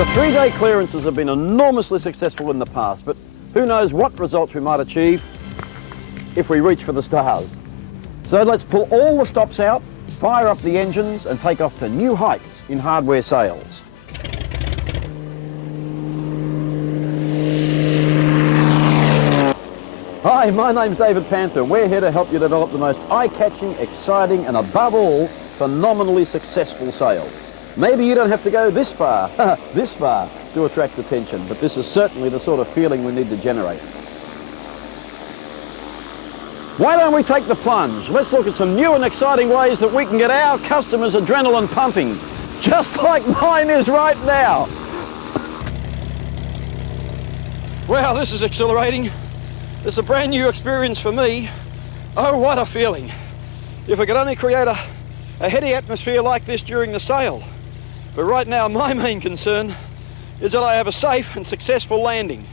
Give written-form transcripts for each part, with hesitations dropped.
The 3-day clearances have been enormously successful in the past, but who knows what results we might achieve if we reach for the stars. So let's pull all the stops out, fire up the engines and take off to new heights in hardware sales. Hi, my name's David Panther. We're here to help you develop the most eye-catching, exciting and above all, phenomenally successful sale. Maybe you don't have to go this far to attract attention, but this is certainly the sort of feeling we need to generate. Why don't we take the plunge? Let's look at some new and exciting ways that we can get our customers' adrenaline pumping, just like mine is right now. Wow, this is exhilarating. It's a brand new experience for me. Oh, what a feeling. If I could only create a heady atmosphere like this during the sale. But right now, my main concern is that I have a safe and successful landing.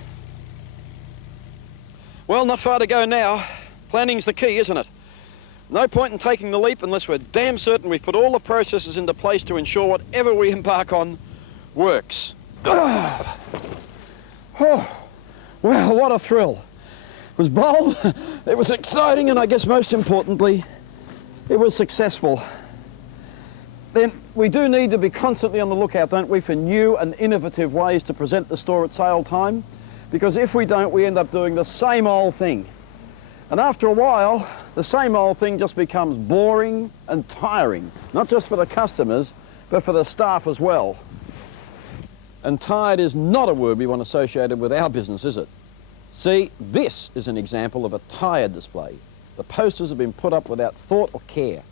Well, not far to go now. Planning's the key, isn't it? No point in taking the leap unless we're damn certain we've put all the processes into place to ensure whatever we embark on works. Oh, well, what a thrill. It was bold, it was exciting, and I guess most importantly, it was successful. Then we do need to be constantly on the lookout, don't we, for new and innovative ways to present the store at sale time? Because if we don't, we end up doing the same old thing. And after a while, the same old thing just becomes boring and tiring, not just for the customers, but for the staff as well. And tired is not a word we want associated with our business, is it? See, this is an example of a tired display. The posters have been put up without thought or care.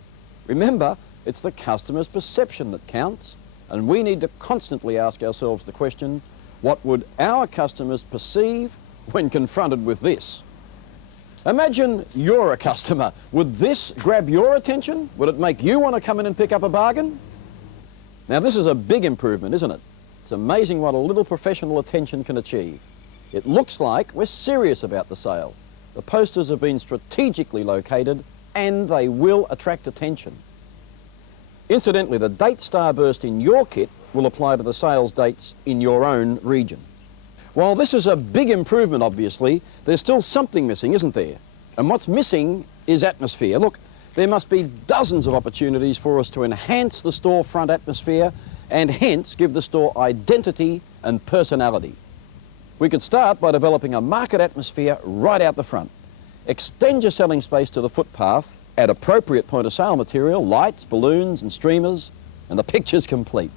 Remember, it's the customer's perception that counts, and we need to constantly ask ourselves the question, what would our customers perceive when confronted with this? Imagine you're a customer. Would this grab your attention? Would it make you want to come in and pick up a bargain? Now, this is a big improvement, isn't it? It's amazing what a little professional attention can achieve. It looks like we're serious about the sale. The posters have been strategically located and they will attract attention. Incidentally, the date starburst in your kit will apply to the sales dates in your own region. While this is a big improvement, obviously, there's still something missing, isn't there? And what's missing is atmosphere. Look, there must be dozens of opportunities for us to enhance the storefront atmosphere and hence give the store identity and personality. We could start by developing a market atmosphere right out the front. Extend your selling space to the footpath, add appropriate point of sale material, lights, balloons and streamers, and the picture's complete.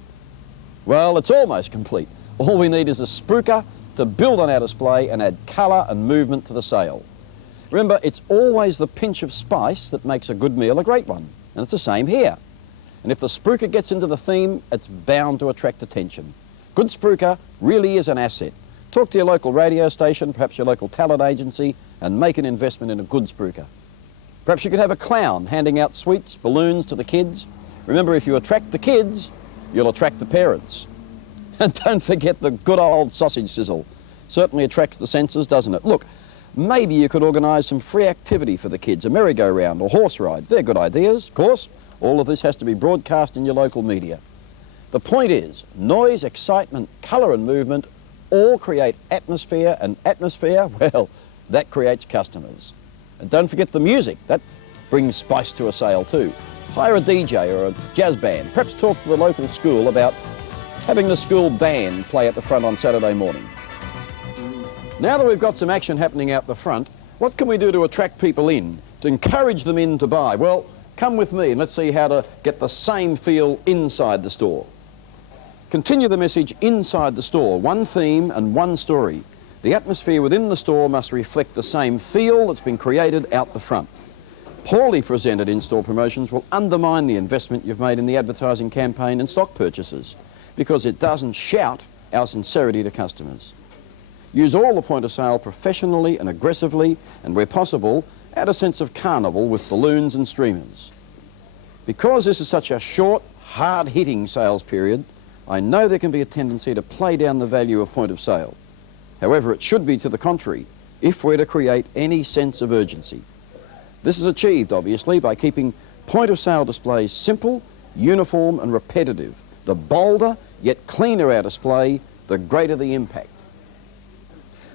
Well, it's almost complete. All we need is a spruiker to build on our display and add colour and movement to the sale. Remember, it's always the pinch of spice that makes a good meal a great one, and it's the same here. And if the spruiker gets into the theme, it's bound to attract attention. Good spruiker really is an asset. Talk to your local radio station, perhaps your local talent agency, and make an investment in a good spruiker. Perhaps you could have a clown handing out sweets, balloons to the kids. Remember, if you attract the kids, you'll attract the parents. And don't forget the good old sausage sizzle. Certainly attracts the senses, doesn't it? Look, maybe you could organise some free activity for the kids, a merry-go-round or horse ride. They're good ideas, of course. All of this has to be broadcast in your local media. The point is, noise, excitement, colour and movement all create atmosphere, and atmosphere, well, that creates customers. And don't forget the music. That brings spice to a sale too. Hire a DJ or a jazz band. Perhaps talk to the local school about having the school band play at the front on Saturday morning. Now that we've got some action happening out the front, what can we do to attract people in, to encourage them in to buy? Well, come with me and let's see how to get the same feel inside the store. Continue the message inside the store, one theme and one story. The atmosphere within the store must reflect the same feel that's been created out the front. Poorly presented in-store promotions will undermine the investment you've made in the advertising campaign and stock purchases because it doesn't shout our sincerity to customers. Use all the point of sale professionally and aggressively, and where possible, add a sense of carnival with balloons and streamers. Because this is such a short, hard-hitting sales period, I know there can be a tendency to play down the value of point of sale. However, it should be to the contrary if we're to create any sense of urgency. This is achieved, obviously, by keeping point of sale displays simple, uniform and repetitive, The bolder yet cleaner our display, the greater the impact.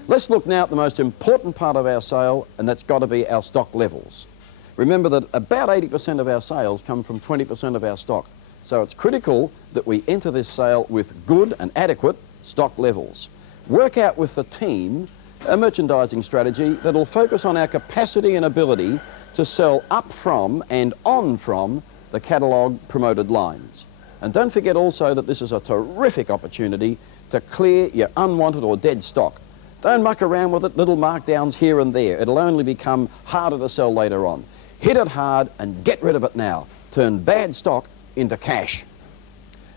Let's look now at the most important part of our sale, and that's got to be our stock levels. Remember that about 80% of our sales come from 20% of our stock. So it's critical that we enter this sale with good and adequate stock levels. Work out with the team a merchandising strategy that'll focus on our capacity and ability to sell up from and on from the catalogue promoted lines. And don't forget also that this is a terrific opportunity to clear your unwanted or dead stock. Don't muck around with it, little markdowns here and there. It'll only become harder to sell later on. Hit it hard and get rid of it now. Turn bad stock into cash.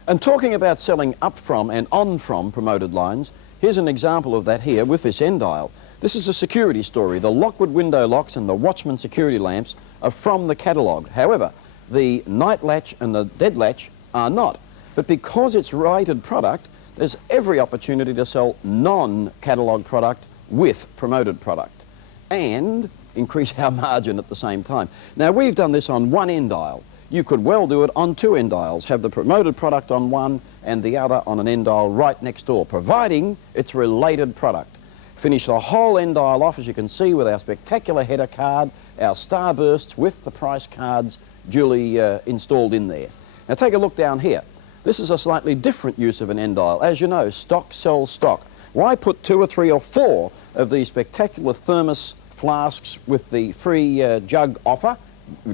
And talking about selling up from and on from promoted lines, here's an example of that here with this end dial. This is a security story. The Lockwood window locks and the Watchman security lamps are from the catalogue. However, the night latch and the dead latch are not. But because it's rated product, there's every opportunity to sell non-catalogue product with promoted product and increase our margin at the same time. Now, we've done this on one end dial. You could well do it on two end dials, have the promoted product on one and the other on an end dial right next door, providing it's related product. Finish the whole end dial off, as you can see, with our spectacular header card, our starbursts with the price cards duly installed in there. Now take a look down here. This is a slightly different use of an end dial. As you know, stock sells stock. Why put 2 or 3 or 4 of these spectacular thermos flasks with the free jug offer?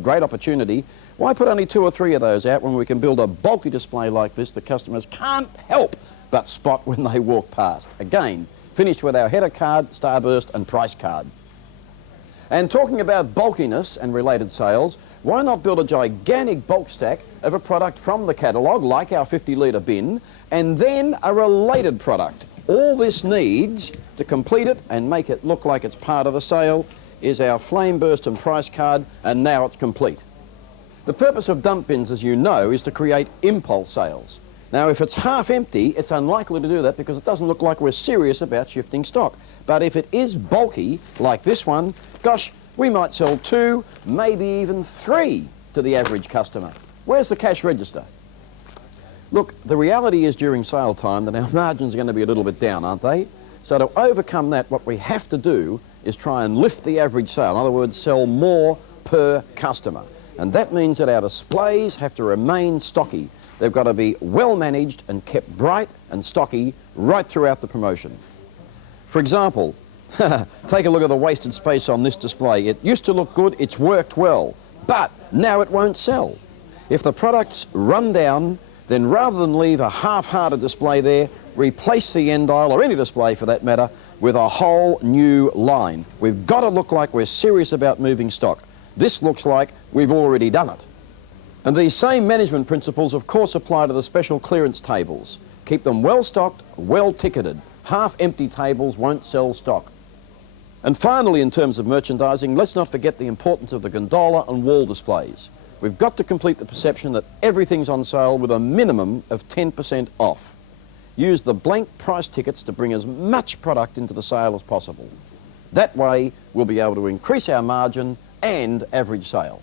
Great opportunity. Why put only 2 or 3 of those out when we can build a bulky display like this that customers can't help but spot when they walk past? Again, finished with our header card, starburst and price card. And talking about bulkiness and related sales, why not build a gigantic bulk stack of a product from the catalogue, like our 50-litre bin, and then a related product? All this needs to complete it and make it look like it's part of the sale is our flame burst and price card, and now it's complete. The purpose of dump bins, as you know, is to create impulse sales. Now, if it's half empty, it's unlikely to do that because it doesn't look like we're serious about shifting stock. But if it is bulky, like this one, gosh, we might sell 2, maybe even 3 to the average customer. Where's the cash register? Look, the reality is during sale time that our margins are going to be a little bit down, aren't they? So to overcome that, what we have to do is try and lift the average sale. In other words, sell more per customer. And that means that our displays have to remain stocky. They've got to be well managed and kept bright and stocky right throughout the promotion. For example, take a look at the wasted space on this display. It used to look good, it's worked well, but now it won't sell. If the product's run down, then rather than leave a half-hearted display there, replace the end dial, or any display for that matter, with a whole new line. We've got to look like we're serious about moving stock. This looks like we've already done it. And these same management principles, of course, apply to the special clearance tables. Keep them well stocked, well ticketed. Half-empty tables won't sell stock. And finally, in terms of merchandising, let's not forget the importance of the gondola and wall displays. We've got to complete the perception that everything's on sale with a minimum of 10% off. Use the blank price tickets to bring as much product into the sale as possible. That way, we'll be able to increase our margin and average sale.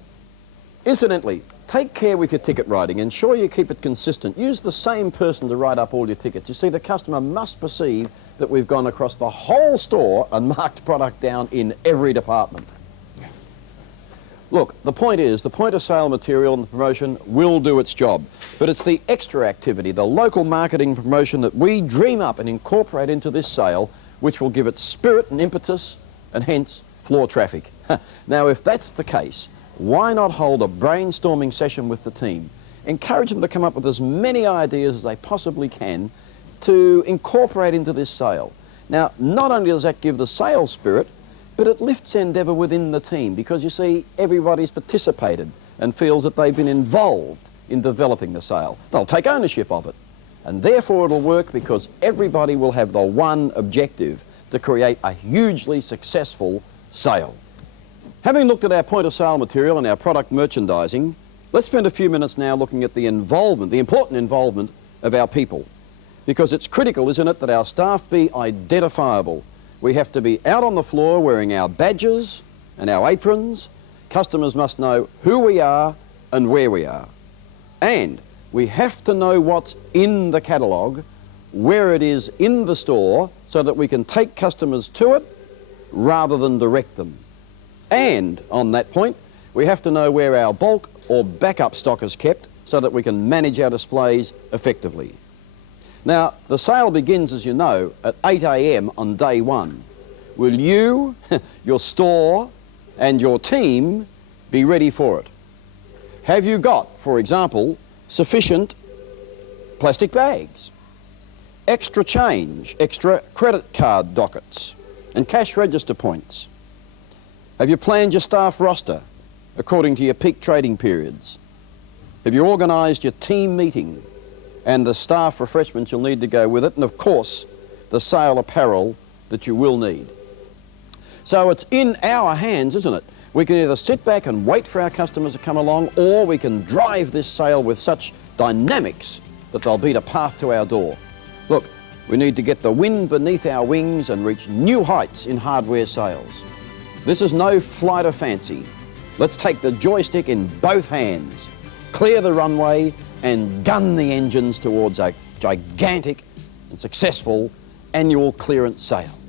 Incidentally, take care with your ticket writing. Ensure you keep it consistent. Use the same person to write up all your tickets. You see, the customer must perceive that we've gone across the whole store and marked product down in every department. Look, the point is, the point of sale material and the promotion will do its job, but it's the extra activity, the local marketing promotion that we dream up and incorporate into this sale, which will give it spirit and impetus, and hence floor traffic. Now, if that's the case, why not hold a brainstorming session with the team? Encourage them to come up with as many ideas as they possibly can to incorporate into this sale. Now, not only does that give the sales spirit, but it lifts endeavour within the team because, you see, everybody's participated and feels that they've been involved in developing the sale. They'll take ownership of it. And therefore it'll work because everybody will have the one objective to create a hugely successful sale. Having looked at our point of sale material and our product merchandising, let's spend a few minutes now looking at the involvement, the important involvement of our people. Because it's critical, isn't it, that our staff be identifiable. We have to be out on the floor wearing our badges and our aprons. Customers must know who we are and where we are. And we have to know what's in the catalogue, where it is in the store, so that we can take customers to it rather than direct them. And on that point, we have to know where our bulk or backup stock is kept so that we can manage our displays effectively. Now, the sale begins, as you know, at 8 a.m. on day one. Will you, your store, and your team be ready for it? Have you got, for example, sufficient plastic bags, extra change, extra credit card dockets, and cash register points? Have you planned your staff roster according to your peak trading periods? Have you organised your team meeting and the staff refreshments you'll need to go with it, and of course the sale apparel that you will need? So it's in our hands, isn't it? We can either sit back and wait for our customers to come along, or we can drive this sale with such dynamics that they'll beat a path to our door. Look, we need to get the wind beneath our wings and reach new heights in hardware sales. This is no flight of fancy. Let's take the joystick in both hands, clear the runway, and gun the engines towards a gigantic and successful annual clearance sale.